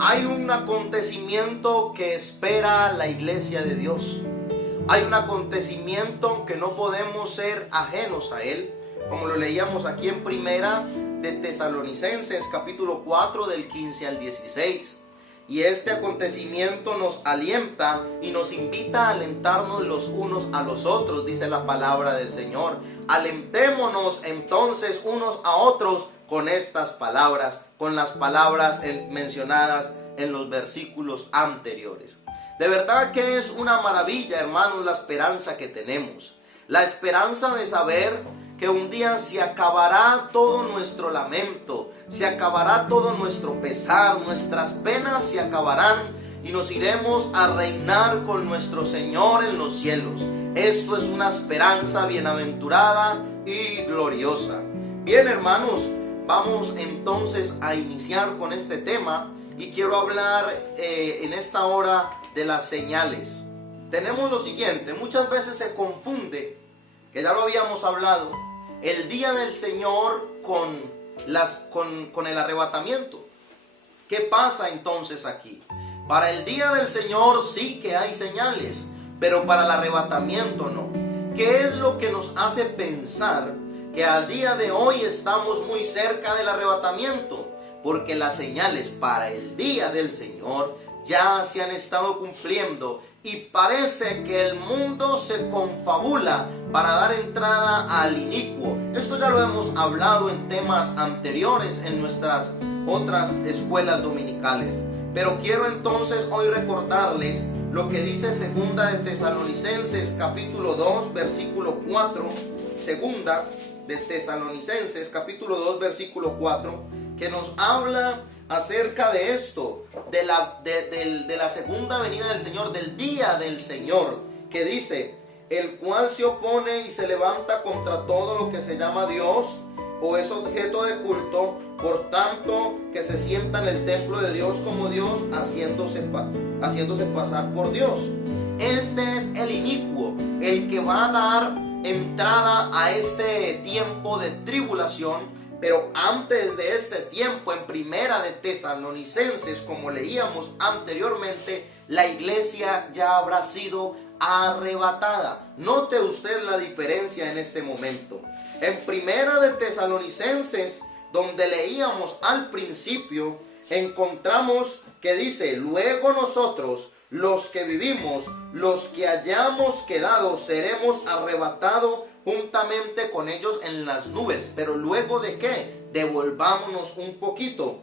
Hay un acontecimiento que espera la iglesia de Dios. Hay un acontecimiento que no podemos ser ajenos a él, como lo leíamos aquí en Primera de Tesalonicenses, capítulo 4, del 15 al 16. Y este acontecimiento nos alienta y nos invita a alentarnos los unos a los otros, dice la palabra del Señor. Alentémonos entonces unos a otros con estas palabras, con las palabras mencionadas en los versículos anteriores. De verdad que es una maravilla, hermanos, la esperanza que tenemos. La esperanza de saber que un día se acabará todo nuestro lamento, se acabará todo nuestro pesar, nuestras penas se acabarán y nos iremos a reinar con nuestro Señor en los cielos. Esto es una esperanza bienaventurada y gloriosa. Bien, hermanos, vamos entonces a iniciar con este tema y quiero hablar en esta hora de las señales. Tenemos lo siguiente: muchas veces se confunde, que ya lo habíamos hablado, el día del Señor con el arrebatamiento. ¿Qué pasa entonces aquí? Para el día del Señor sí que hay señales, pero para el arrebatamiento no. ¿Qué es lo que nos hace pensar que al día de hoy estamos muy cerca del arrebatamiento? Porque las señales para el día del Señor ya se han estado cumpliendo y parece que el mundo se confabula para dar entrada al inicuo. Esto ya lo hemos hablado en temas anteriores en nuestras otras escuelas dominicales. Pero quiero entonces hoy recordarles lo que dice Segunda de Tesalonicenses capítulo 2 versículo 4. Segunda de Tesalonicenses capítulo 2 versículo 4, que nos habla acerca de esto, de la segunda venida del Señor, del día del Señor, que dice: el cual se opone y se levanta contra todo lo que se llama Dios o es objeto de culto, por tanto que se sienta en el templo de Dios como Dios, haciéndose pasar por Dios. Este es el inicuo, el que va a dar entrada a este tiempo de tribulación. Pero antes de este tiempo, en Primera de Tesalonicenses, como leíamos anteriormente, la iglesia ya habrá sido arrebatada. Note usted la diferencia en este momento. En Primera de Tesalonicenses, donde leíamos al principio, encontramos que dice: luego nosotros, los que vivimos, los que hayamos quedado, seremos arrebatados juntamente con ellos en las nubes. Pero luego de qué? Devolvámonos un poquito.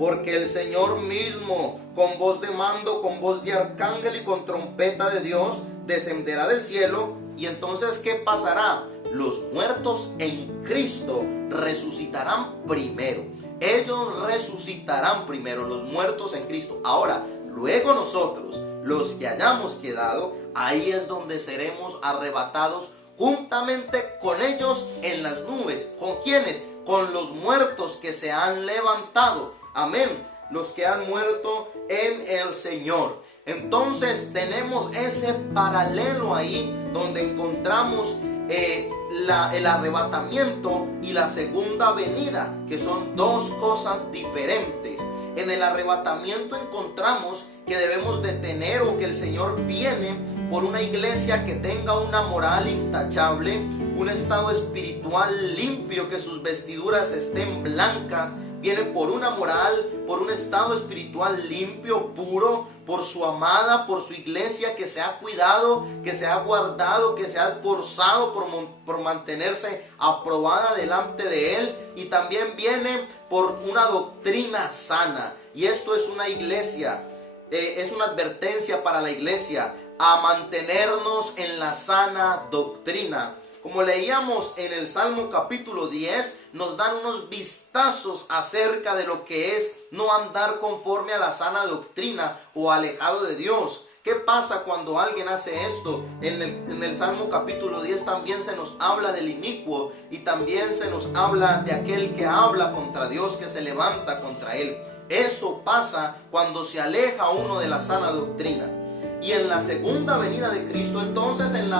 Porque el Señor mismo, con voz de mando, con voz de arcángel y con trompeta de Dios, descenderá del cielo. Y entonces, ¿qué pasará? Los muertos en Cristo resucitarán primero. Ellos resucitarán primero, los muertos en Cristo. Ahora, luego nosotros, los que hayamos quedado, ahí es donde seremos arrebatados juntamente con ellos en las nubes. ¿Con quiénes? Con los muertos que se han levantado. Amén. Los que han muerto en el Señor. Entonces tenemos ese paralelo ahí donde encontramos el arrebatamiento y la segunda venida, que son dos cosas diferentes. En el arrebatamiento encontramos que debemos de tener, o que el Señor viene por una iglesia que tenga una moral intachable, un estado espiritual limpio, que sus vestiduras estén blancas. Viene por una moral, por un estado espiritual limpio, puro, por su amada, por su iglesia que se ha cuidado, que se ha guardado, que se ha esforzado por mantenerse aprobada delante de Él. Y también viene por una doctrina sana. Y esto es una iglesia, es una advertencia para la iglesia a mantenernos en la sana doctrina. Como leíamos en el Salmo capítulo 10, nos dan unos vistazos acerca de lo que es no andar conforme a la sana doctrina o alejado de Dios. ¿Qué pasa cuando alguien hace esto? En el Salmo capítulo 10 también se nos habla del inicuo y también se nos habla de aquel que habla contra Dios, que se levanta contra Él. Eso pasa cuando se aleja uno de la sana doctrina. Y en la segunda venida de Cristo, entonces en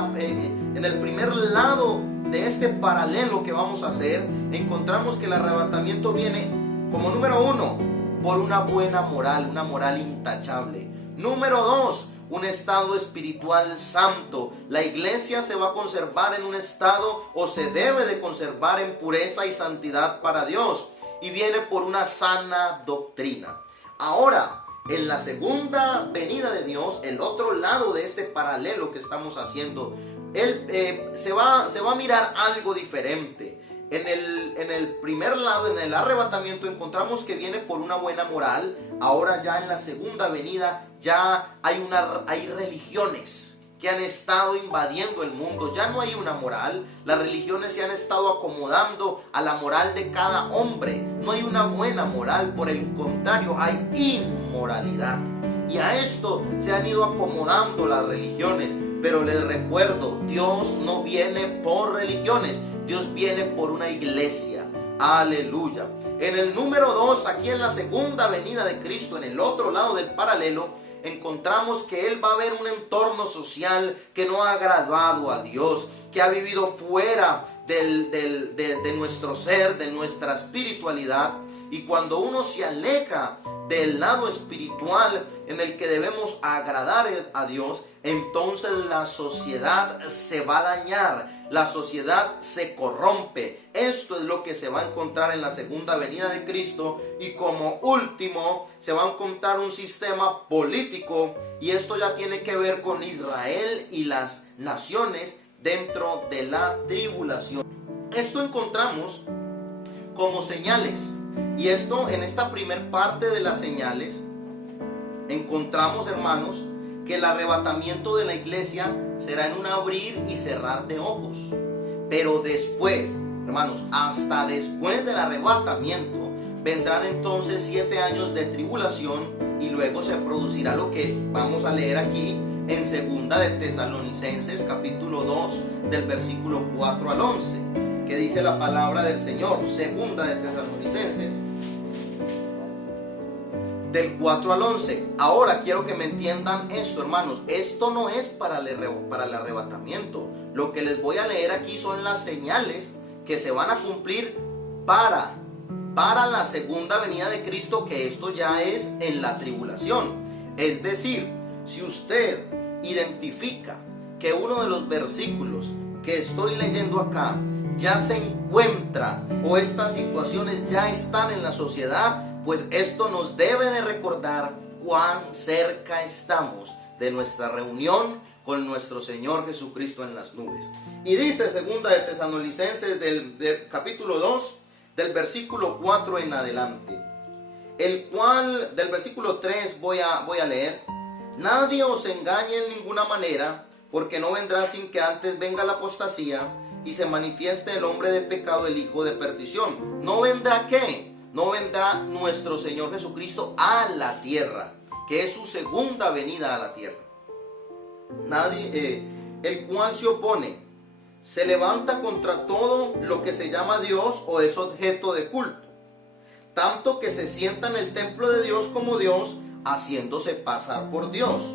el primer lado de este paralelo que vamos a hacer, encontramos que el arrebatamiento viene como número uno por una buena moral, una moral intachable. Número 2, un estado espiritual santo. La iglesia se va a conservar en un estado, o se debe de conservar en pureza y santidad para Dios, y viene por una sana doctrina. Ahora, en la segunda venida de Dios, el otro lado de este paralelo que estamos haciendo, se va a mirar algo diferente. En el primer lado, en el arrebatamiento, encontramos que viene por una buena moral. Ahora ya en la segunda venida ya hay religiones que han estado invadiendo el mundo. Ya no hay una moral. Las religiones se han estado acomodando a la moral de cada hombre. No hay una buena moral, por el contrario, hay inmoralidad. Y a esto se han ido acomodando las religiones. Pero les recuerdo, Dios no viene por religiones, Dios viene por una iglesia. Aleluya. En el número 2, aquí en la segunda venida de Cristo, en el otro lado del paralelo, encontramos que Él va a ver un entorno social que no ha agradado a Dios, que ha vivido fuera de nuestro ser, de nuestra espiritualidad. Y cuando uno se aleja del lado espiritual en el que debemos agradar a Dios, entonces la sociedad se va a dañar, la sociedad se corrompe. Esto es lo que se va a encontrar en la segunda venida de Cristo. Y como último, se va a encontrar un sistema político, y esto ya tiene que ver con Israel y las naciones dentro de la tribulación. Esto encontramos como señales. Y esto, en esta primer parte de las señales, encontramos, hermanos, que el arrebatamiento de la iglesia será en un abrir y cerrar de ojos. Pero después, hermanos, hasta después del arrebatamiento, vendrán entonces 7 años de tribulación, y luego se producirá lo que vamos a leer aquí en segunda de Tesalonicenses, capítulo 2, del versículo 4 al 11. Que dice la palabra del Señor, segunda de Tesalonicenses, del 4 al 11. Ahora quiero que me entiendan esto, hermanos. Esto no es para el arrebatamiento. Lo que les voy a leer aquí son las señales que se van a cumplir para la segunda venida de Cristo, que esto ya es en la tribulación. Es decir, si usted identifica que uno de los versículos que estoy leyendo acá ya se encuentra, o estas situaciones ya están en la sociedad, pues esto nos debe de recordar cuán cerca estamos de nuestra reunión con nuestro Señor Jesucristo en las nubes. Y dice segunda de Tesalonicenses del capítulo 2, del versículo 4 en adelante, el cual del versículo 3 voy a leer: nadie os engañe en ninguna manera, porque no vendrá sin que antes venga la apostasía y se manifieste el hombre de pecado, el hijo de perdición. ¿No vendrá qué? No vendrá nuestro Señor Jesucristo a la tierra, que es su segunda venida a la tierra. El cual se opone, se levanta contra todo lo que se llama Dios o es objeto de culto, tanto que se sienta en el templo de Dios como Dios, haciéndose pasar por Dios.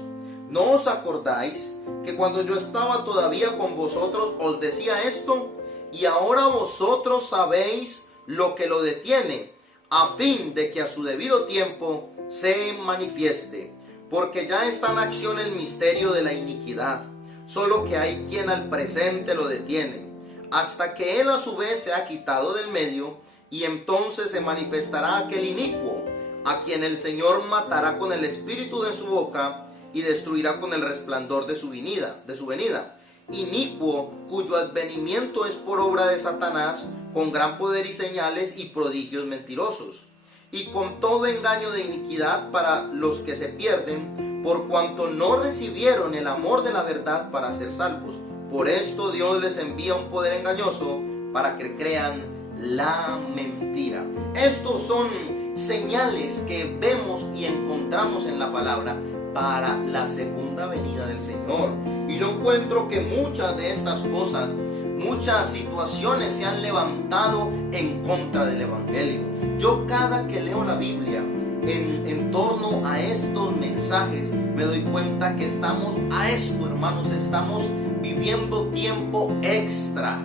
¿No os acordáis que cuando yo estaba todavía con vosotros os decía esto? Y ahora vosotros sabéis lo que lo detiene, a fin de que a su debido tiempo se manifieste. Porque ya está en acción el misterio de la iniquidad, solo que hay quien al presente lo detiene, hasta que él a su vez se ha quitado del medio, y entonces se manifestará aquel inicuo, a quien el Señor matará con el espíritu de su boca, y destruirá con el resplandor de su venida. Inicuo, cuyo advenimiento es por obra de Satanás, con gran poder y señales y prodigios mentirosos, y con todo engaño de iniquidad para los que se pierden, por cuanto no recibieron el amor de la verdad para ser salvos. Por esto Dios les envía un poder engañoso para que crean la mentira. Estos son señales que vemos y encontramos en la palabra para la segunda venida del Señor. Y yo encuentro que muchas de estas cosas, muchas situaciones se han levantado en contra del Evangelio. Yo cada que leo la Biblia en torno a estos mensajes, me doy cuenta que estamos a esto, hermanos, estamos viviendo tiempo extra.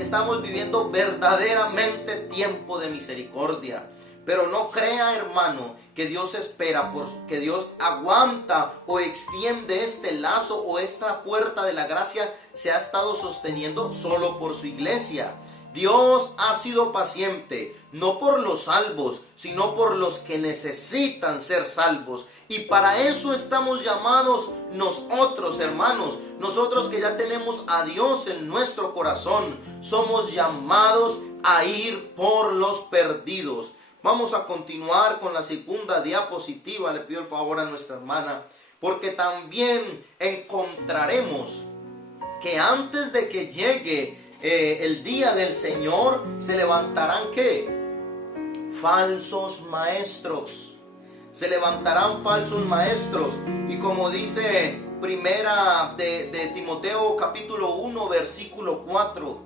Estamos viviendo verdaderamente tiempo de misericordia. Pero no crea, hermano, que Dios espera, que Dios aguanta o extiende este lazo o esta puerta de la gracia se ha estado sosteniendo solo por su iglesia. Dios ha sido paciente, no por los salvos, sino por los que necesitan ser salvos. Y para eso estamos llamados nosotros, hermanos. Nosotros que ya tenemos a Dios en nuestro corazón, somos llamados a ir por los perdidos. Vamos a continuar con la segunda diapositiva. Le pido el favor a nuestra hermana, porque también encontraremos que antes de que llegue el día del Señor, se levantarán ¿qué? Falsos maestros. Se levantarán falsos maestros. Y como dice primera de Timoteo capítulo 1 versículo 4,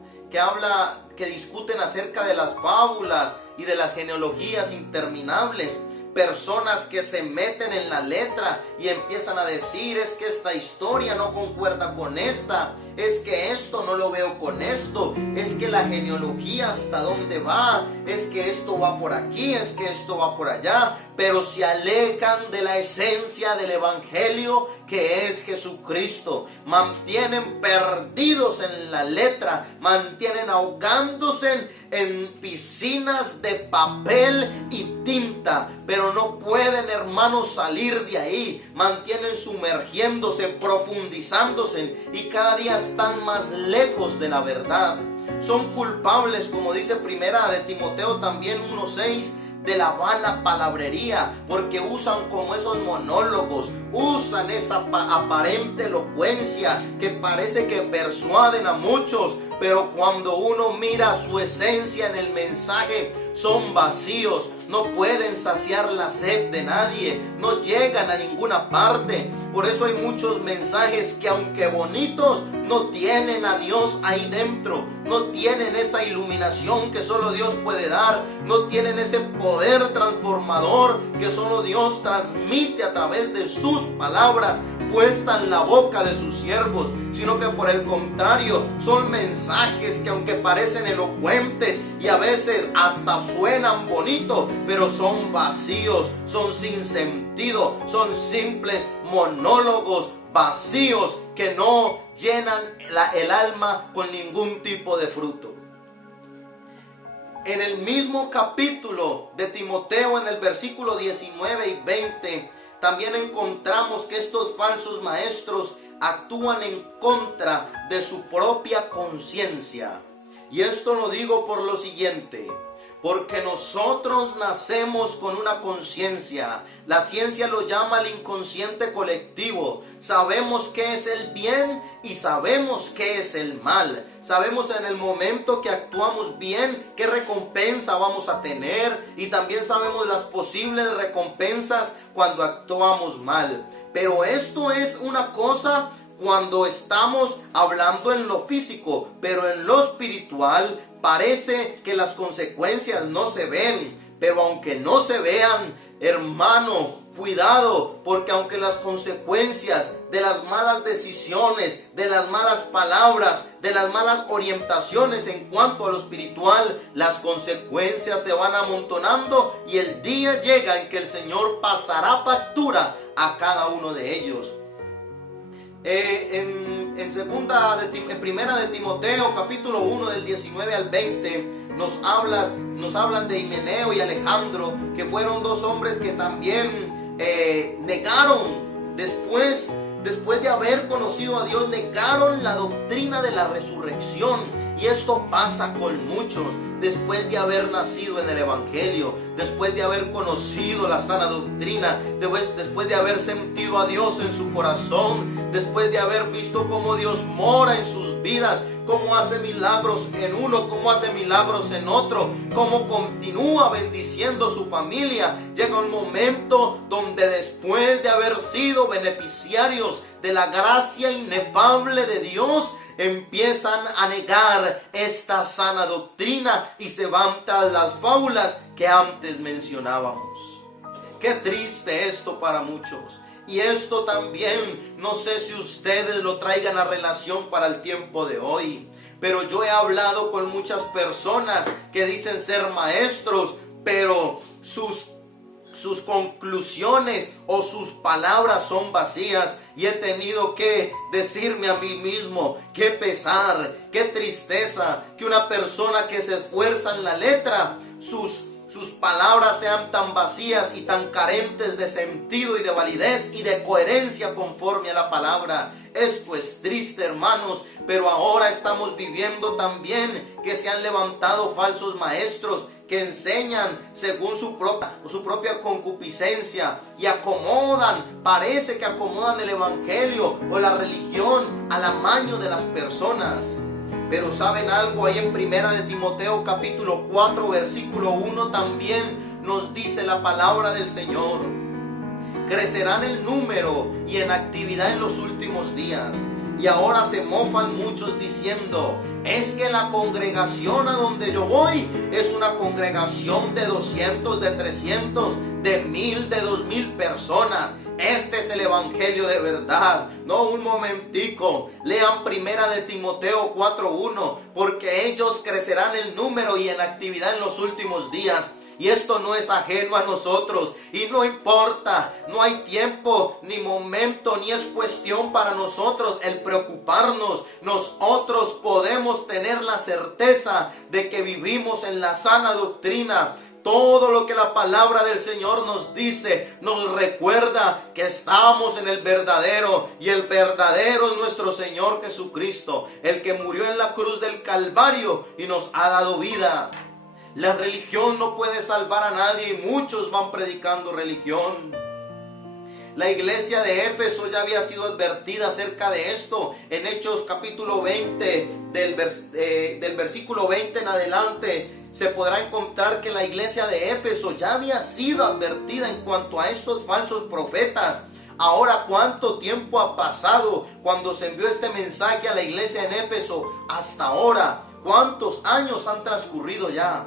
que discuten acerca de las fábulas y de las genealogías interminables. Personas que se meten en la letra y empiezan a decir: es que esta historia no concuerda con esta, es que esto no lo veo con esto, es que la genealogía hasta dónde va, es que esto va por aquí, es que esto va por allá, pero se alejan de la esencia del evangelio, que es Jesucristo. Mantienen perdidos en la letra, mantienen ahogándose en piscinas de papel y tinta, pero no pueden, hermanos, salir de ahí. Mantienen sumergiéndose, profundizándose, y cada día están más lejos de la verdad. Son culpables, como dice primera de Timoteo también 1:6, de la vana palabrería, porque usan como esos monólogos, usan esa aparente elocuencia que parece que persuaden a muchos, pero cuando uno mira su esencia en el mensaje, son vacíos, no pueden saciar la sed de nadie, no llegan a ninguna parte. Por eso hay muchos mensajes que, aunque bonitos, no tienen a Dios ahí dentro, no tienen esa iluminación que solo Dios puede dar, no tienen ese poder transformador que solo Dios transmite a través de sus palabras puestas en la boca de sus siervos, sino que por el contrario son mensajes que, aunque parecen elocuentes y a veces hasta suenan bonito, pero son vacíos, son sin sentido, son simples monólogos vacíos que no llenan el alma con ningún tipo de fruto. En el mismo capítulo de Timoteo, en el versículo 19 y 20, también encontramos que estos falsos maestros actúan en contra de su propia conciencia. Y esto lo digo por lo siguiente: porque nosotros nacemos con una conciencia. La ciencia lo llama el inconsciente colectivo. Sabemos qué es el bien y sabemos qué es el mal. Sabemos en el momento que actuamos bien qué recompensa vamos a tener, y también sabemos las posibles recompensas cuando actuamos mal. Pero esto es una cosa cuando estamos hablando en lo físico, pero en lo espiritual parece que las consecuencias no se ven. Pero aunque no se vean, hermano, cuidado, porque aunque las consecuencias de las malas decisiones, de las malas palabras, de las malas orientaciones en cuanto a lo espiritual, las consecuencias se van amontonando, y el día llega en que el Señor pasará factura a cada uno de ellos. En primera de Timoteo capítulo 1 del 19 al 20 nos hablan de Himeneo y Alejandro, que fueron dos hombres que también negaron, después de haber conocido a Dios, negaron la doctrina de la resurrección. Y esto pasa con muchos, después de haber nacido en el Evangelio, después de haber conocido la sana doctrina, después de haber sentido a Dios en su corazón, después de haber visto cómo Dios mora en sus vidas, cómo hace milagros en uno, cómo hace milagros en otro, cómo continúa bendiciendo su familia. Llega un momento donde, después de haber sido beneficiarios de la gracia inefable de Dios, empiezan a negar esta sana doctrina y se van tras las fábulas que antes mencionábamos. Qué triste esto para muchos. Y esto también, no sé si ustedes lo traigan a relación para el tiempo de hoy, pero yo he hablado con muchas personas que dicen ser maestros, pero sus conclusiones o sus palabras son vacías, y he tenido que decirme a mí mismo: qué pesar, qué tristeza que una persona que se esfuerza en la letra, sus palabras sean tan vacías y tan carentes de sentido y de validez y de coherencia conforme a la palabra. Esto es triste, hermanos, pero ahora estamos viviendo también que se han levantado falsos maestros que enseñan según su propia concupiscencia y parece que acomodan el evangelio o la religión al amaño de las personas. Pero ¿saben algo? Ahí en Primera de Timoteo capítulo 4 versículo 1 también nos dice la palabra del Señor: crecerán en número y en actividad en los últimos días. Y ahora se mofan muchos diciendo: es que la congregación a donde yo voy es una congregación de 200, de 300, de 1000, de 2000 personas. Este es el evangelio de verdad. No, un momentico. Lean Primera de Timoteo 4:1, porque ellos crecerán en número y en actividad en los últimos días. Y esto no es ajeno a nosotros, y no importa, no hay tiempo, ni momento, ni es cuestión para nosotros el preocuparnos. Nosotros podemos tener la certeza de que vivimos en la sana doctrina. Todo lo que la palabra del Señor nos dice, nos recuerda que estamos en el verdadero, y el verdadero es nuestro Señor Jesucristo, el que murió en la cruz del Calvario y nos ha dado vida. La religión no puede salvar a nadie, y muchos van predicando religión. La iglesia de Éfeso ya había sido advertida acerca de esto. En Hechos capítulo 20, del versículo 20 en adelante, se podrá encontrar que la iglesia de Éfeso ya había sido advertida en cuanto a estos falsos profetas. Ahora, ¿cuánto tiempo ha pasado cuando se envió este mensaje a la iglesia en Éfeso hasta ahora? ¿Cuántos años han transcurrido ya?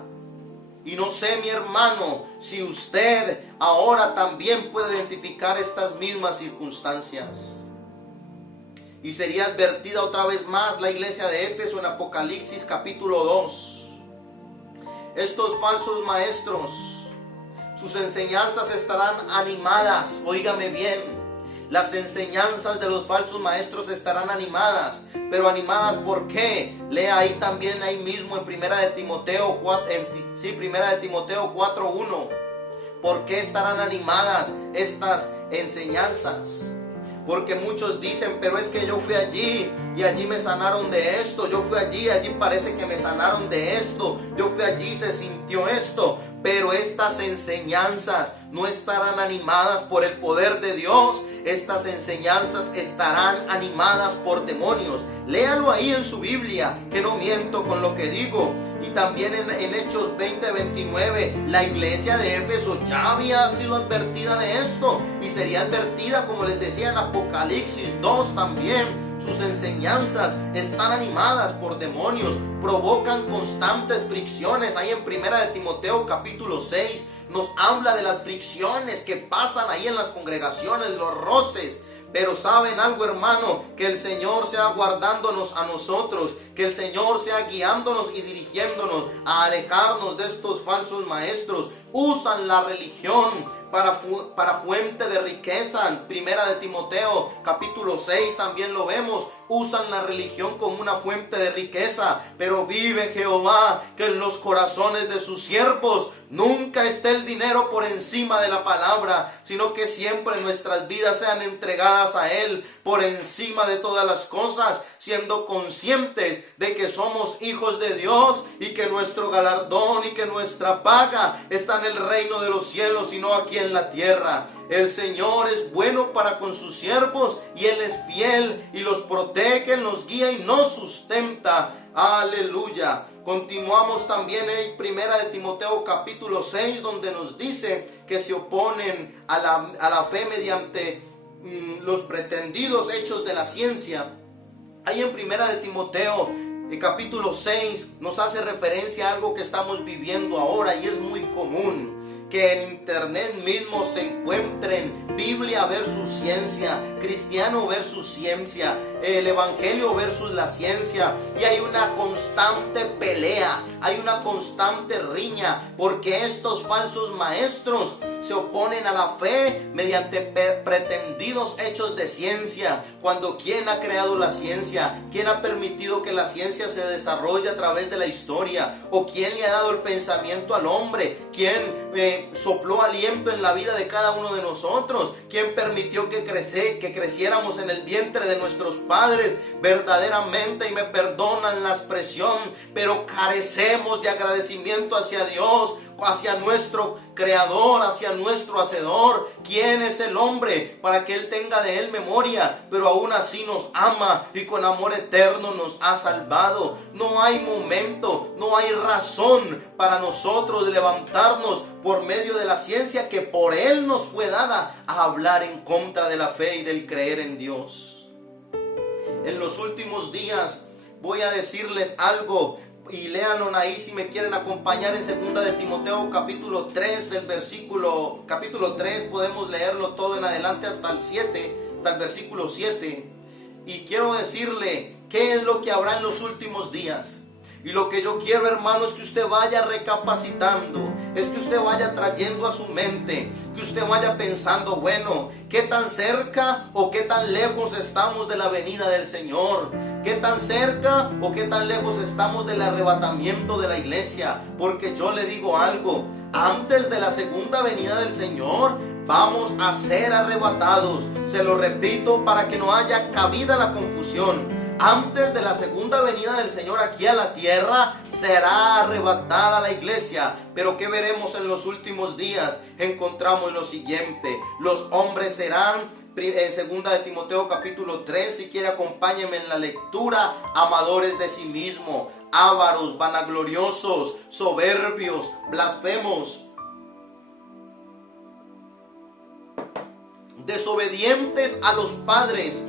Y no sé, mi hermano, si usted ahora también puede identificar estas mismas circunstancias. Y sería advertida otra vez más la iglesia de Éfeso en Apocalipsis capítulo 2. Estos falsos maestros, sus enseñanzas estarán animadas. Óigame bien. Las enseñanzas de los falsos maestros estarán animadas. Pero animadas ¿por qué? Lea ahí también, ahí mismo en Primera de Timoteo 4:1. ¿Por qué estarán animadas estas enseñanzas? Porque muchos dicen: pero es que yo fui allí y allí me sanaron de esto. Yo fui allí y allí parece que me sanaron de esto. Yo fui allí y se sintió esto. Pero estas enseñanzas no estarán animadas por el poder de Dios. Estas enseñanzas estarán animadas por demonios. Léalo ahí en su Biblia, que no miento con lo que digo. Y también en Hechos 20:29, la iglesia de Éfeso ya había sido advertida de esto, y sería advertida, como les decía, en Apocalipsis 2 también. Sus enseñanzas están animadas por demonios, provocan constantes fricciones. Ahí en Primera de Timoteo capítulo 6 nos habla de las fricciones que pasan ahí en las congregaciones, los roces. Pero ¿saben algo, hermano? Que el Señor sea guardándonos a nosotros, que el Señor sea guiándonos y dirigiéndonos a alejarnos de estos falsos maestros. Usan la religión para fuente de riqueza. En Primera de Timoteo capítulo 6 también lo vemos. Usan la religión como una fuente de riqueza. Pero vive Jehová que en los corazones de sus siervos nunca esté el dinero por encima de la palabra, sino que siempre nuestras vidas sean entregadas a Él por encima de todas las cosas, siendo conscientes de que somos hijos de Dios y que nuestro galardón y que nuestra paga está en el reino de los cielos y no aquí en la tierra. El Señor es bueno para con sus siervos, y Él es fiel y los protege, los guía y nos sustenta. Aleluya. Continuamos también en Primera de Timoteo capítulo 6, donde nos dice que se oponen a la fe mediante los pretendidos hechos de la ciencia. Ahí en Primera de Timoteo capítulo 6 nos hace referencia a algo que estamos viviendo ahora, y es muy común que en internet mismo se encuentren Biblia versus ciencia, cristiano versus ciencia, el evangelio versus la ciencia, y hay una constante pelea, hay una constante riña, porque estos falsos maestros se oponen a la fe mediante pretendidos hechos de ciencia, cuando ¿quién ha creado la ciencia? ¿Quién ha permitido que la ciencia se desarrolle a través de la historia? ¿O quién le ha dado el pensamiento al hombre? ¿Quién sopló aliento en la vida de cada uno de nosotros? ¿Quién permitió que creciéramos en el vientre de nuestros padres? Verdaderamente, y me perdonan la expresión, pero carecemos de agradecimiento hacia Dios, hacia nuestro Creador, hacia nuestro Hacedor. ¿Quién es el hombre para que Él tenga de él memoria? Pero aún así nos ama y con amor eterno nos ha salvado. No hay momento, no hay razón para nosotros levantarnos por medio de la ciencia que por Él nos fue dada a hablar en contra de la fe y del creer en Dios. En los últimos días voy a decirles algo, y léanlo ahí si me quieren acompañar, en 2 de Timoteo capítulo 3 capítulo 3 podemos leerlo todo en adelante hasta el versículo 7. Y quiero decirle qué es lo que habrá en los últimos días. Y lo que yo quiero, hermano, es que usted vaya recapacitando, es que usted vaya trayendo a su mente, que usted vaya pensando, bueno, ¿qué tan cerca o qué tan lejos estamos de la venida del Señor? ¿Qué tan cerca o qué tan lejos estamos del arrebatamiento de la iglesia? Porque yo le digo algo, antes de la segunda venida del Señor vamos a ser arrebatados. Se lo repito para que no haya cabida la confusión. Antes de la segunda venida del Señor aquí a la tierra será arrebatada la iglesia. Pero ¿qué veremos en los últimos días? Encontramos lo siguiente: los hombres serán, en 2 de Timoteo capítulo 3, si quiere acompáñenme en la lectura, amadores de sí mismo, ávaros, vanagloriosos, soberbios, blasfemos, desobedientes a los padres,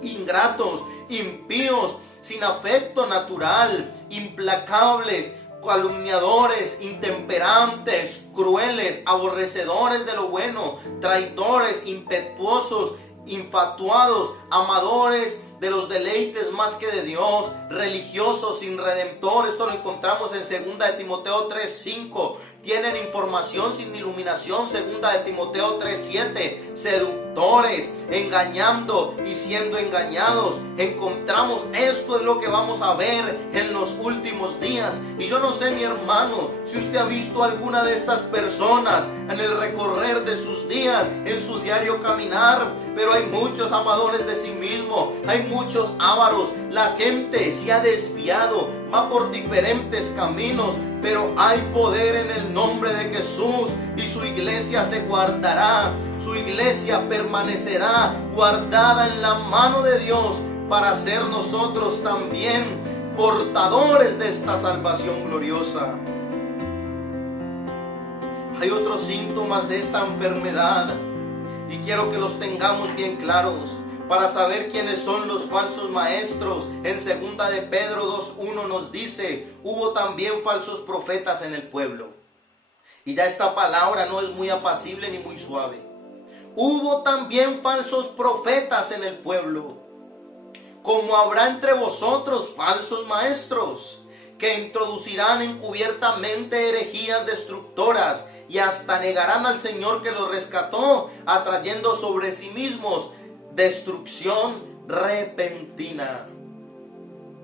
ingratos, impíos, sin afecto natural, implacables, calumniadores, intemperantes, crueles, aborrecedores de lo bueno, traidores, impetuosos, infatuados, amadores de los deleites más que de Dios, religiosos sin redentor. Esto lo encontramos en 2 de Timoteo 3:5. Tienen información sin iluminación, 2 de Timoteo 3:7. Seductores, engañando y siendo engañados. Encontramos, esto es lo que vamos a ver en los últimos días. Y yo no sé, mi hermano, si usted ha visto alguna de estas personas en el recorrer de sus días, en su diario caminar, pero hay muchos amadores de sí mismo, hay muchos ávaros. La gente se ha desviado, va por diferentes caminos, pero hay poder en el nombre de Jesús, y su iglesia se guardará, su iglesia permanecerá guardada en la mano de Dios, para ser nosotros también portadores de esta salvación gloriosa. Hay otros síntomas de esta enfermedad, y quiero que los tengamos bien claros para saber quiénes son los falsos maestros. En 2 de Pedro 2:1 nos dice: hubo también falsos profetas en el pueblo. Y ya esta palabra no es muy apacible ni muy suave. Hubo también falsos profetas en el pueblo, como habrá entre vosotros falsos maestros, que introducirán encubiertamente herejías destructoras, y hasta negarán al Señor que los rescató, atrayendo sobre sí mismos destrucción repentina.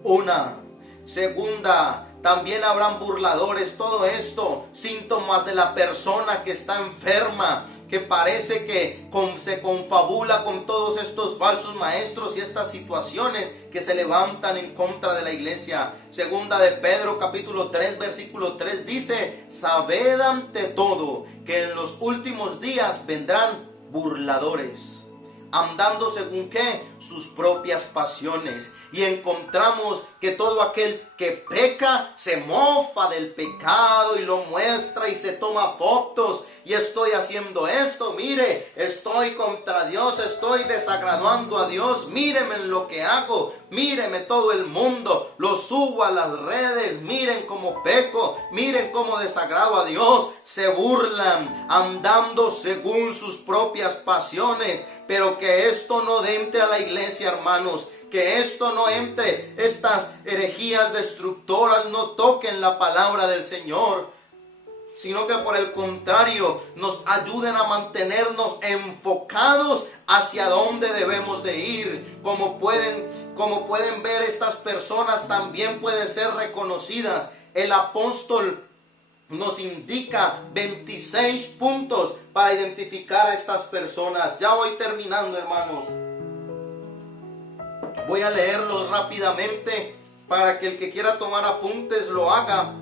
Una. Segunda, también habrán burladores. Todo esto, síntomas de la persona que está enferma, que parece que se confabula con todos estos falsos maestros y estas situaciones que se levantan en contra de la iglesia. 2 de Pedro capítulo 3 versículo 3 dice: sabed ante todo que en los últimos días vendrán burladores, andando según ¿qué? Sus propias pasiones. Y encontramos que todo aquel que peca se mofa del pecado y lo muestra y se toma fotos. Y estoy haciendo esto, mire, estoy contra Dios, estoy desagradando a Dios, míreme en lo que hago, míreme todo el mundo, lo subo a las redes, miren cómo peco, miren cómo desagrado a Dios. Se burlan, andando según sus propias pasiones. Pero que esto no entre a la iglesia, hermanos, que esto no entre, estas herejías destructoras no toquen la palabra del Señor, sino que por el contrario nos ayuden a mantenernos enfocados hacia dónde debemos de ir. Como pueden ver, estas personas también pueden ser reconocidas. El apóstol nos indica 26 puntos para identificar a estas personas. Ya voy terminando, hermanos. Voy a leerlos rápidamente para que el que quiera tomar apuntes lo haga.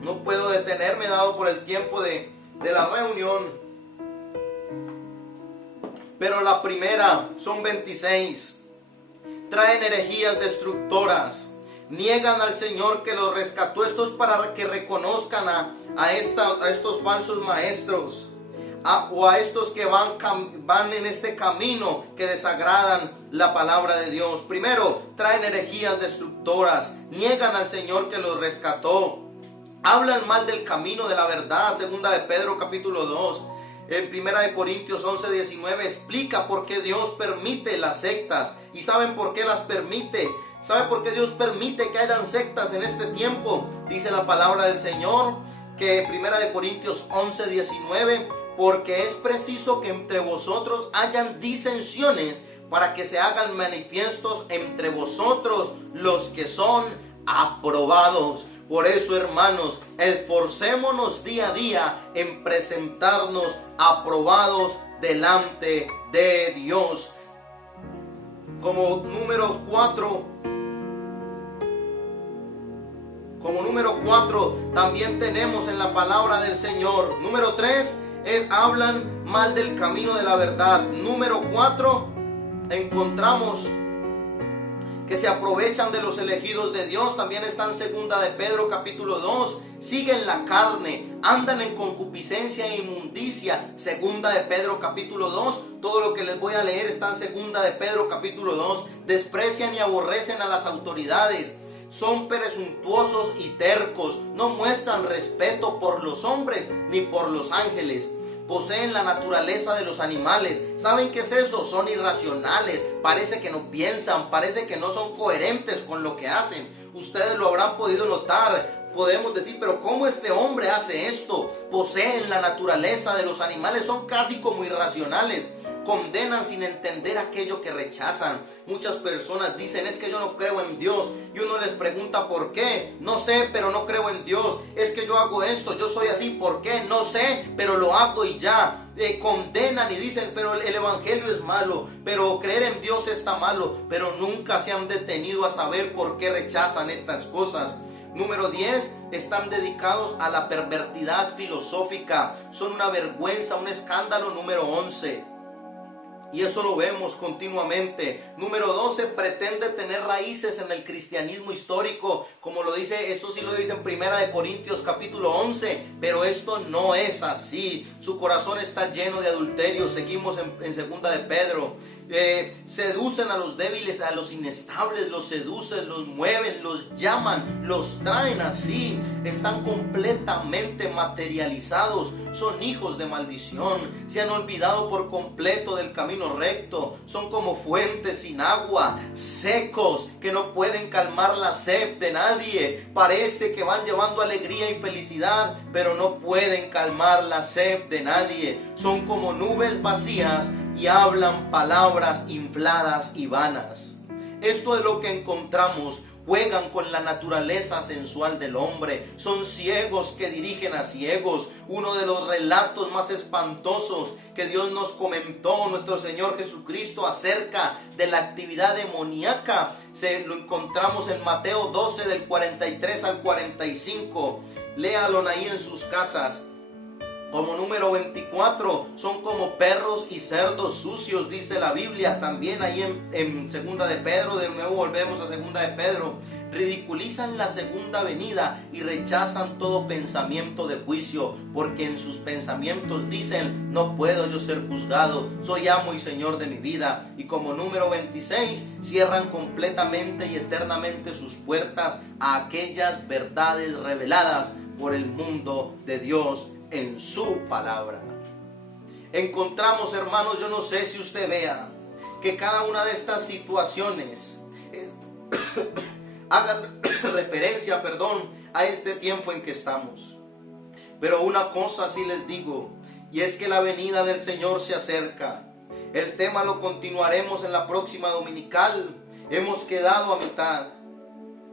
No puedo detenerme dado por el tiempo de la reunión. Pero la primera, son 26. Traen herejías destructoras. Niegan al Señor que los rescató. Esto es para que reconozcan a estos falsos maestros. O a estos que van en este camino que desagradan la palabra de Dios. Primero, traen herejías destructoras. Niegan al Señor que los rescató. Hablan mal del camino de la verdad. Segunda de Pedro capítulo 2. En Primera de Corintios 11:19 explica por qué Dios permite las sectas. ¿Y saben por qué las permite? ¿Saben por qué Dios permite que hayan sectas en este tiempo? Dice la palabra del Señor que Primera de Corintios 11:19, porque es preciso que entre vosotros hayan disensiones para que se hagan manifiestos entre vosotros los que son aprobados. Por eso, hermanos, esforcémonos día a día en presentarnos aprobados delante de Dios. Como número 4, también tenemos en la palabra del Señor. Número 3 hablan mal del camino de la verdad. Número 4, encontramos que se aprovechan de los elegidos de Dios. También está en Segunda de Pedro capítulo 2. Siguen la carne, andan en concupiscencia e inmundicia. Segunda de Pedro capítulo 2. Todo lo que les voy a leer está en Segunda de Pedro capítulo 2. Desprecian y aborrecen a las autoridades. Son presuntuosos y tercos. No muestran respeto por los hombres ni por los ángeles. Poseen la naturaleza de los animales. ¿Saben qué es eso? Son irracionales. Parece que no piensan. Parece que no son coherentes con lo que hacen. Ustedes lo habrán podido notar. Podemos decir, pero ¿cómo este hombre hace esto? Poseen la naturaleza de los animales. Son casi como irracionales. Condenan sin entender aquello que rechazan. Muchas personas dicen, es que yo no creo en Dios. Y uno les pregunta, ¿por qué? No sé, pero no creo en Dios. Es que yo hago esto, yo soy así. ¿Por qué? No sé, pero lo hago y ya. Condenan y dicen, pero el evangelio es malo, pero creer en Dios está malo. Pero nunca se han detenido a saber por qué rechazan estas cosas. Número 10, están dedicados a la pervertidad filosófica. Son una vergüenza, un escándalo. Número 11. Y eso lo vemos continuamente. Número 12, pretende tener raíces en el cristianismo histórico. Como lo dice, esto sí lo dice en Primera de Corintios capítulo 11. Pero esto no es así. Su corazón está lleno de adulterio. Seguimos en Segunda de Pedro. Seducen a los débiles, a los inestables, los seducen, los mueven, los llaman, los traen así. Están completamente materializados. Son hijos de maldición. Se han olvidado por completo del camino recto. Son como fuentes sin agua, secos, que no pueden calmar la sed de nadie. Parece que van llevando alegría y felicidad, pero no pueden calmar la sed de nadie. Son como nubes vacías y hablan palabras infladas y vanas. Esto es lo que encontramos. Juegan con la naturaleza sensual del hombre. Son ciegos que dirigen a ciegos. Uno de los relatos más espantosos que Dios nos comentó, nuestro Señor Jesucristo, acerca de la actividad demoníaca, lo encontramos en Mateo 12 del 43 al 45. Léalo ahí en sus casas. Como número 24, son como perros y cerdos sucios, dice la Biblia. También ahí en Segunda de Pedro, de nuevo volvemos a Segunda de Pedro. Ridiculizan la segunda venida y rechazan todo pensamiento de juicio, porque en sus pensamientos dicen, no puedo yo ser juzgado, soy amo y señor de mi vida. Y como número 26, cierran completamente y eternamente sus puertas a aquellas verdades reveladas por el mundo de Dios en su palabra. Encontramos, hermanos, yo no sé si usted vea que cada una de estas situaciones hagan referencia, a este tiempo en que estamos. Pero una cosa sí les digo, y es que la venida del Señor se acerca. El tema lo continuaremos en la próxima dominical. Hemos quedado a mitad.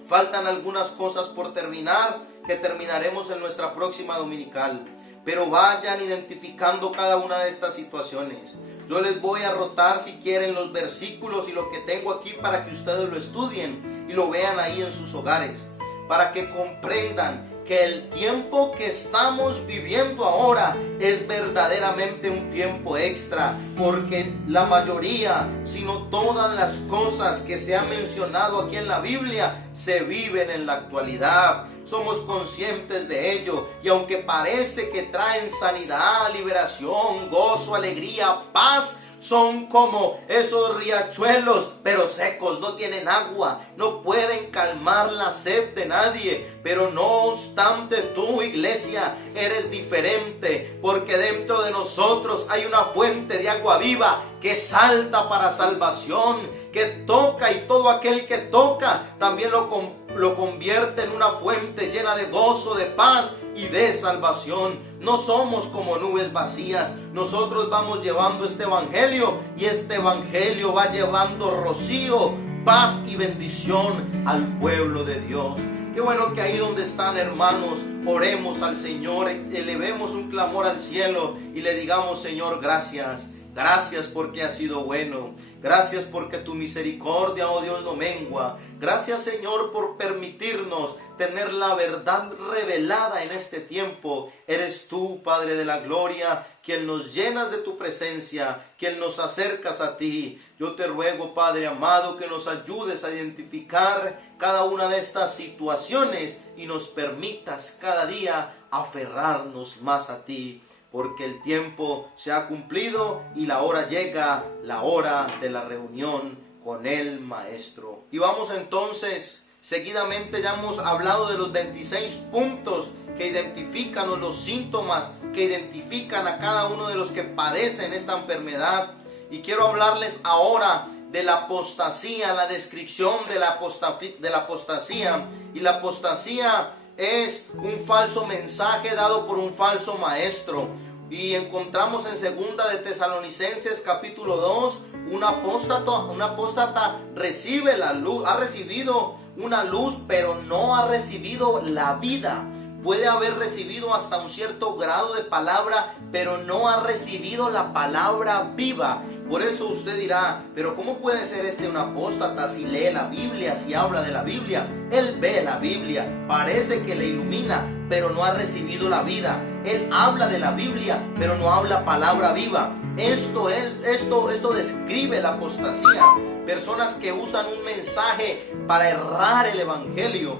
Faltan algunas cosas por terminar, que terminaremos en nuestra próxima dominical. Pero vayan identificando cada una de estas situaciones. Yo les voy a rotar, si quieren, los versículos y lo que tengo aquí para que ustedes lo estudien y lo vean ahí en sus hogares, para que comprendan que el tiempo que estamos viviendo ahora es verdaderamente un tiempo extra, porque la mayoría, si no todas las cosas que se han mencionado aquí en la Biblia, se viven en la actualidad. Somos conscientes de ello, y aunque parece que traen sanidad, liberación, gozo, alegría, paz, son como esos riachuelos, pero secos, no tienen agua, no pueden calmar la sed de nadie. Pero no obstante, tú, iglesia, eres diferente, porque dentro de nosotros hay una fuente de agua viva que salta para salvación, que toca, y todo aquel que toca también lo convierte en una fuente llena de gozo, de paz y de salvación. No somos como nubes vacías. Nosotros vamos llevando este evangelio, y este evangelio va llevando rocío, paz y bendición al pueblo de Dios. Qué bueno que ahí donde están, hermanos, oremos al Señor, elevemos un clamor al cielo y le digamos: Señor, gracias. Gracias porque has sido bueno. Gracias porque tu misericordia, oh Dios, no mengua. Gracias, Señor, por permitirnos tener la verdad revelada en este tiempo. Eres tú, Padre de la gloria, quien nos llenas de tu presencia, quien nos acercas a ti. Yo te ruego, Padre amado, que nos ayudes a identificar cada una de estas situaciones y nos permitas cada día aferrarnos más a ti. Porque el tiempo se ha cumplido y la hora llega, la hora de la reunión con el Maestro. Y vamos entonces, seguidamente ya hemos hablado de los 26 puntos que identifican, o los síntomas que identifican a cada uno de los que padecen esta enfermedad. Y quiero hablarles ahora de la apostasía, la descripción de la apostasía. Y la apostasía es un falso mensaje dado por un falso maestro. Y encontramos en segunda de Tesalonicenses capítulo 2, un apóstata recibe la luz, ha recibido una luz, pero no ha recibido la vida. Puede haber recibido hasta un cierto grado de palabra, pero no ha recibido la palabra viva. Por eso usted dirá: pero ¿cómo puede ser un apóstata si lee la Biblia, si habla de la Biblia? Él ve la Biblia, parece que le ilumina, pero no ha recibido la vida. Él habla de la Biblia, pero no habla palabra viva. Esto describe la apostasía. Personas que usan un mensaje para errar el evangelio.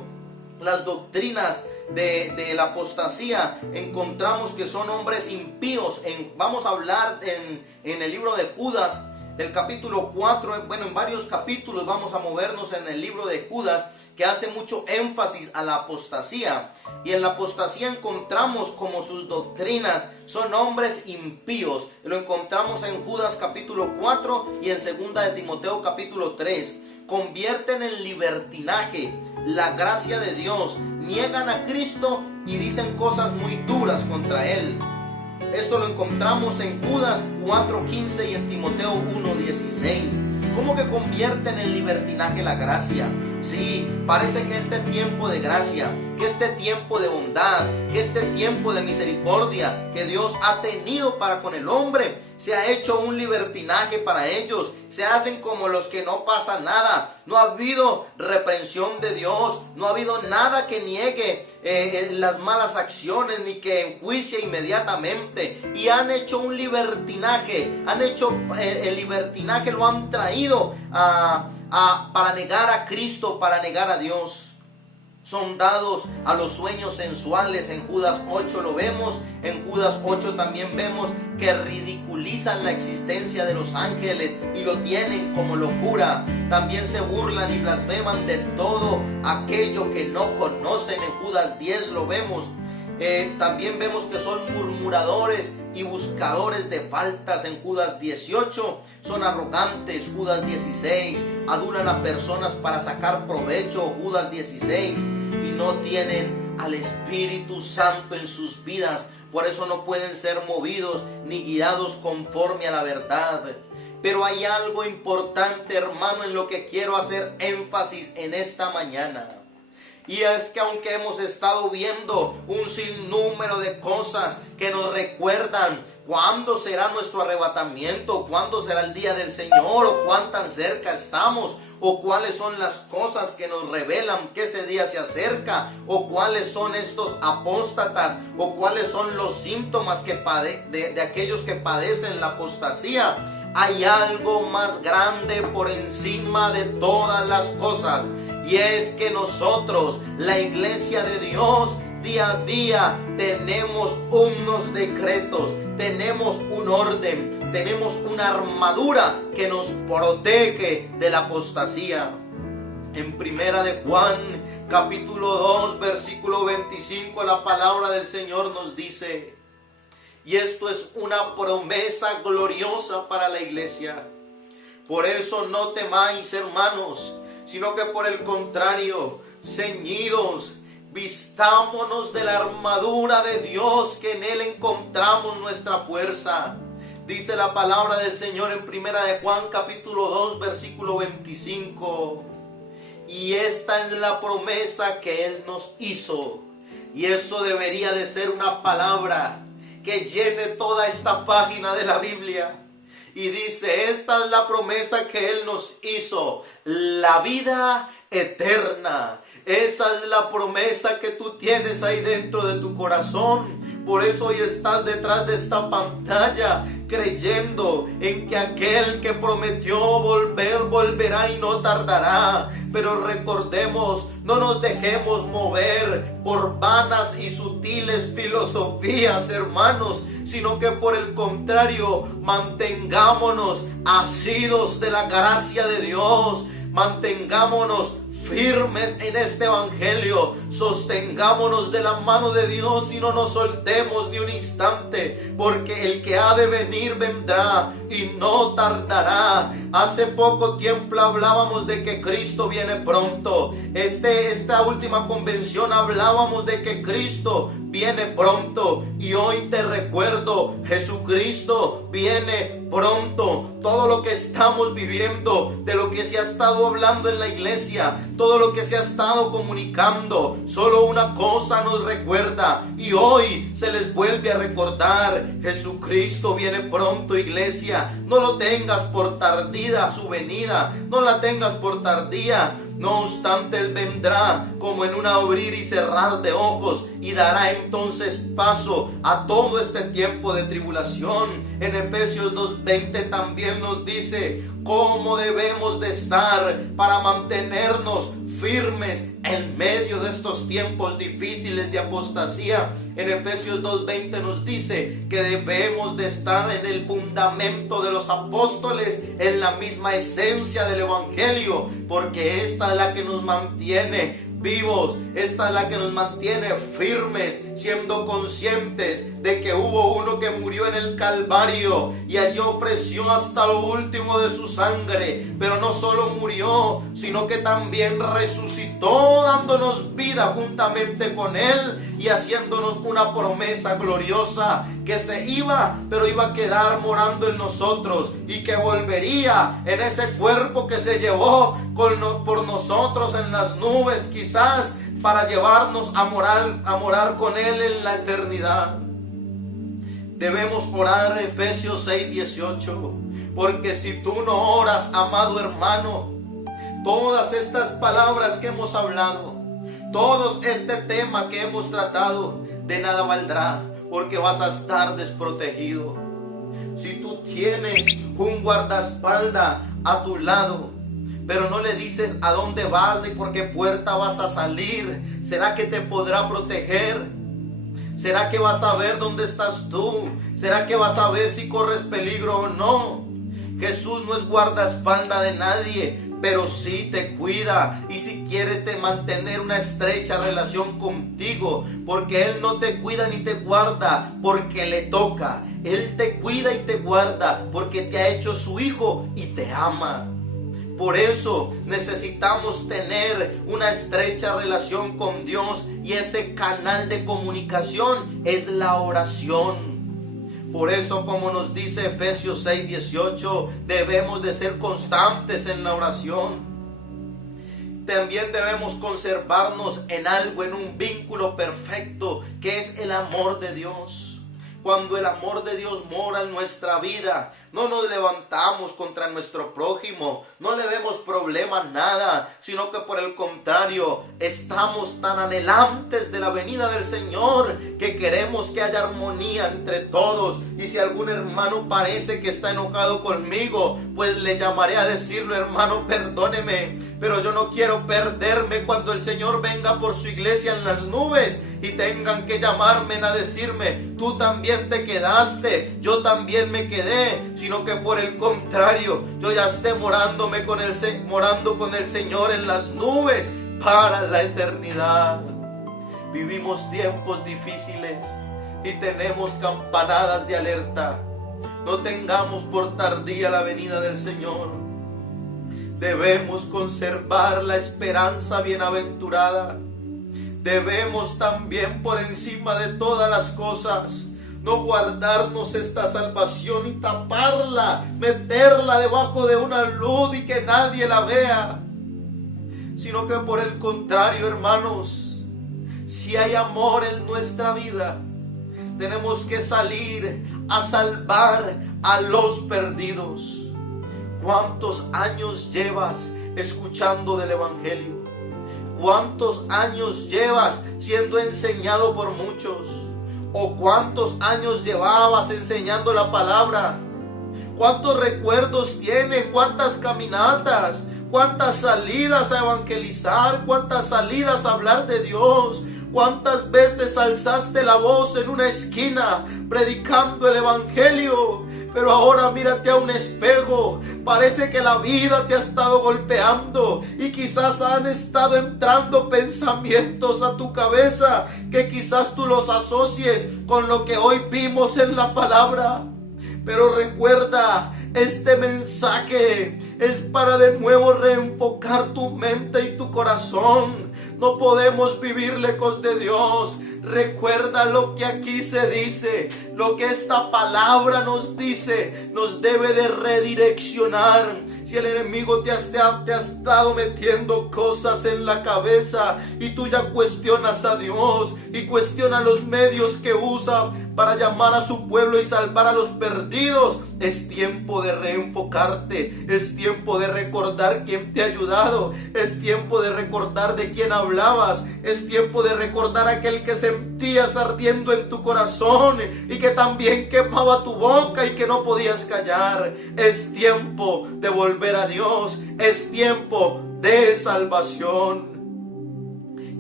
Las doctrinas de la apostasía encontramos que son hombres impíos. Vamos a hablar en el libro de Judas, del capítulo 4, en varios capítulos vamos a movernos en el libro de Judas, que hace mucho énfasis a la apostasía. Y en la apostasía encontramos como sus doctrinas son hombres impíos. Lo encontramos en Judas capítulo 4 y en segunda de Timoteo capítulo 3. Convierten en libertinaje la gracia de Dios, niegan a Cristo y dicen cosas muy duras contra Él. Esto lo encontramos en Judas 4:15 y en Timoteo 1:16. ¿Cómo que convierten en libertinaje la gracia? Sí, parece que este tiempo de gracia, que este tiempo de bondad, que este tiempo de misericordia que Dios ha tenido para con el hombre, se ha hecho un libertinaje para ellos. Se hacen como los que no pasa nada. No ha habido reprensión de Dios, no ha habido nada que niegue las malas acciones, ni que enjuicie inmediatamente. Y han hecho un libertinaje, el libertinaje lo han traído para negar a Cristo, para negar a Dios. Son dados a los sueños sensuales. En Judas 8 lo vemos. En Judas 8 también vemos que ridiculizan la existencia de los ángeles y lo tienen como locura. También se burlan y blasfeman de todo aquello que no conocen. En Judas 10 lo vemos. También vemos que son murmuradores y buscadores de faltas en Judas 18. Son arrogantes, Judas 16. Adulan a personas para sacar provecho, Judas 16. Y no tienen al Espíritu Santo en sus vidas. Por eso no pueden ser movidos ni guiados conforme a la verdad. Pero hay algo importante, hermano, en lo que quiero hacer énfasis en esta mañana. Y es que aunque hemos estado viendo un sinnúmero de cosas que nos recuerdan cuándo será nuestro arrebatamiento, cuándo será el día del Señor, o cuán tan cerca estamos, o cuáles son las cosas que nos revelan que ese día se acerca, o cuáles son estos apóstatas, o cuáles son los síntomas de aquellos que padecen la apostasía. Hay algo más grande por encima de todas las cosas. Y es que nosotros, la iglesia de Dios, día a día tenemos unos decretos, tenemos un orden, tenemos una armadura que nos protege de la apostasía. En primera de Juan, capítulo 2, versículo 25, la palabra del Señor nos dice, y esto es una promesa gloriosa para la iglesia. Por eso no temáis, hermanos, sino que por el contrario, ceñidos, vistámonos de la armadura de Dios, que en Él encontramos nuestra fuerza. Dice la palabra del Señor en primera de Juan, capítulo 2, versículo 25. Y esta es la promesa que Él nos hizo. Y eso debería de ser una palabra que llene toda esta página de la Biblia. Y dice, esta es la promesa que Él nos hizo, la vida eterna. Esa es la promesa que tú tienes ahí dentro de tu corazón. Por eso hoy estás detrás de esta pantalla, creyendo en que aquel que prometió volver, volverá y no tardará. Pero recordemos, no nos dejemos mover por vanas y sutiles filosofías, hermanos, sino que por el contrario, mantengámonos asidos de la gracia de Dios, mantengámonos firmes en este evangelio, sostengámonos de la mano de Dios y no nos soltemos ni un instante, porque el que ha de venir vendrá y no tardará. Hace poco tiempo hablábamos de que Cristo viene pronto. Esta última convención hablábamos de que Cristo viene pronto, y hoy te recuerdo, Jesucristo viene pronto. Todo lo que estamos viviendo, de lo que se ha estado hablando en la iglesia, todo lo que se ha estado comunicando, solo una cosa nos recuerda, y hoy se les vuelve a recordar: Jesucristo viene pronto, iglesia. No lo tengas por tardía su venida, no la tengas por tardía. No obstante, Él vendrá como en un abrir y cerrar de ojos, y dará entonces paso a todo este tiempo de tribulación. En Efesios 2:20 también nos dice cómo debemos de estar para mantenernos firmes en medio de estos tiempos difíciles de apostasía. En Efesios 2:20 nos dice que debemos de estar en el fundamento de los apóstoles, en la misma esencia del evangelio, porque esta es la que nos mantiene vivos, esta es la que nos mantiene firmes, siendo conscientes de que hubo uno que murió en el Calvario y allí ofreció hasta lo último de su sangre, pero no solo murió, sino que también resucitó, dándonos vida juntamente con Él y haciéndonos una promesa gloriosa, que se iba, pero iba a quedar morando en nosotros, y que volvería en ese cuerpo que se llevó por nosotros en las nubes, quizás para llevarnos a morar con Él en la eternidad. Debemos orar, Efesios 6:18, porque si tú no oras, amado hermano, todas estas palabras que hemos hablado, todo este tema que hemos tratado, de nada valdrá, porque vas a estar desprotegido. Si tú tienes un guardaespaldas a tu lado, pero no le dices a dónde vas y por qué puerta vas a salir, ¿será que te podrá proteger? ¿Será que vas a ver dónde estás tú? ¿Será que vas a ver si corres peligro o no? Jesús no es guardaespaldas de nadie, pero sí te cuida y si quiere mantener una estrecha relación contigo, porque Él no te cuida ni te guarda porque le toca. Él te cuida y te guarda porque te ha hecho su hijo y te ama. Por eso necesitamos tener una estrecha relación con Dios, y ese canal de comunicación es la oración. Por eso, como nos dice Efesios 6:18, debemos de ser constantes en la oración. También debemos conservarnos en algo, en un vínculo perfecto, que es el amor de Dios. Cuando el amor de Dios mora en nuestra vida, no nos levantamos contra nuestro prójimo, no le vemos problema a nada, sino que por el contrario, estamos tan anhelantes de la venida del Señor que queremos que haya armonía entre todos. Y si algún hermano parece que está enojado conmigo, pues le llamaré a decirlo: hermano, perdóneme, pero yo no quiero perderme cuando el Señor venga por su iglesia en las nubes y tengan que llamarme a decirme: tú también te quedaste, yo también me quedé, sino que por el contrario, yo ya esté morando con el Señor en las nubes para la eternidad. Vivimos tiempos difíciles y tenemos campanadas de alerta. No tengamos por tardía la venida del Señor. Debemos conservar la esperanza bienaventurada. Debemos también, por encima de todas las cosas, no guardarnos esta salvación y taparla, meterla debajo de una luz y que nadie la vea, sino que por el contrario, hermanos, si hay amor en nuestra vida, tenemos que salir a salvar a los perdidos. ¿Cuántos años llevas escuchando del Evangelio? ¿Cuántos años llevas siendo enseñado por muchos? ¿O cuántos años llevabas enseñando la palabra? ¿Cuántos recuerdos tienes? ¿Cuántas caminatas? ¿Cuántas salidas a evangelizar? ¿Cuántas salidas a hablar de Dios? ¿Cuántas veces alzaste la voz en una esquina predicando el Evangelio? Pero ahora mírate a un espejo. Parece que la vida te ha estado golpeando y quizás han estado entrando pensamientos a tu cabeza que quizás tú los asocies con lo que hoy vimos en la palabra. Pero recuerda, este mensaje es para de nuevo reenfocar tu mente y tu corazón. No podemos vivir lejos de Dios. Recuerda lo que aquí se dice, lo que esta palabra nos dice, nos debe de redireccionar. Si el enemigo te ha estado metiendo cosas en la cabeza y tú ya cuestionas a Dios y cuestionas los medios que usa para llamar a su pueblo y salvar a los perdidos, es tiempo de reenfocarte, es tiempo de recordar quién te ha ayudado, es tiempo de recordar de quién hablabas, es tiempo de recordar aquel que sentías ardiendo en tu corazón y que también quemaba tu boca y que no podías callar. Es tiempo de volver a Dios, es tiempo de salvación.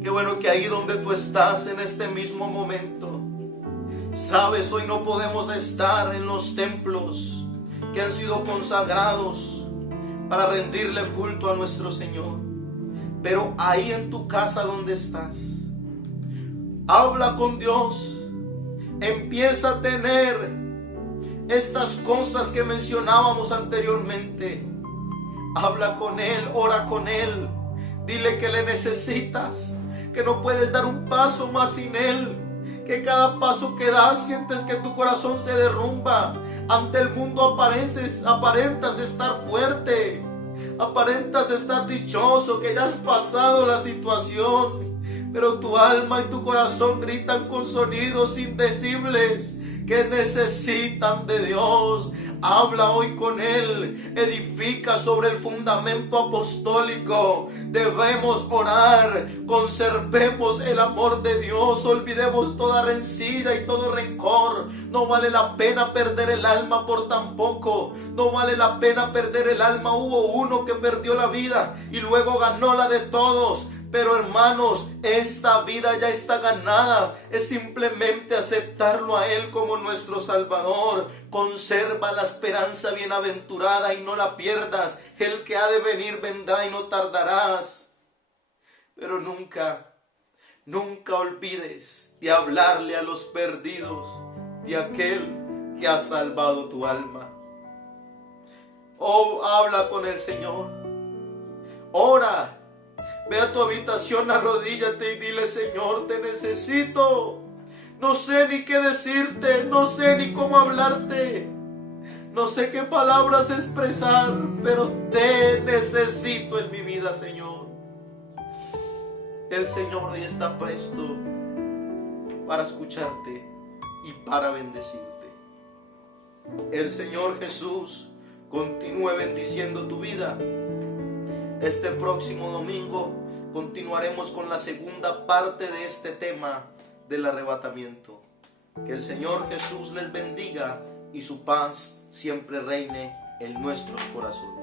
Qué bueno que ahí donde tú estás en este mismo momento, sabes, hoy no podemos estar en los templos que han sido consagrados para rendirle culto a nuestro Señor. Pero ahí en tu casa donde estás, habla con Dios. Empieza a tener estas cosas que mencionábamos anteriormente. Habla con Él, ora con Él. Dile que le necesitas, que no puedes dar un paso más sin Él, que cada paso que das sientes que tu corazón se derrumba. Ante el mundo aparentas estar fuerte, aparentas estar dichoso, que ya has pasado la situación, pero tu alma y tu corazón gritan con sonidos indecibles que necesitan de Dios. Habla hoy con Él, edifica sobre el fundamento apostólico. Debemos orar, conservemos el amor de Dios, olvidemos toda rencilla y todo rencor. No vale la pena perder el alma por tan poco, no vale la pena perder el alma. Hubo uno que perdió la vida y luego ganó la de todos. Pero hermanos, esta vida ya está ganada. Es simplemente aceptarlo a Él como nuestro Salvador. Conserva la esperanza bienaventurada y no la pierdas. El que ha de venir vendrá y no tardarás. Pero nunca olvides de hablarle a los perdidos de aquel que ha salvado tu alma. Oh, habla con el Señor. Ora. Ve a tu habitación, arrodíllate y dile: Señor, te necesito. No sé ni qué decirte, no sé ni cómo hablarte. No sé qué palabras expresar, pero te necesito en mi vida, Señor. El Señor hoy está presto para escucharte y para bendecirte. El Señor Jesús continúe bendiciendo tu vida. Este próximo domingo continuaremos con la segunda parte de este tema del arrebatamiento. Que el Señor Jesús les bendiga y su paz siempre reine en nuestros corazones.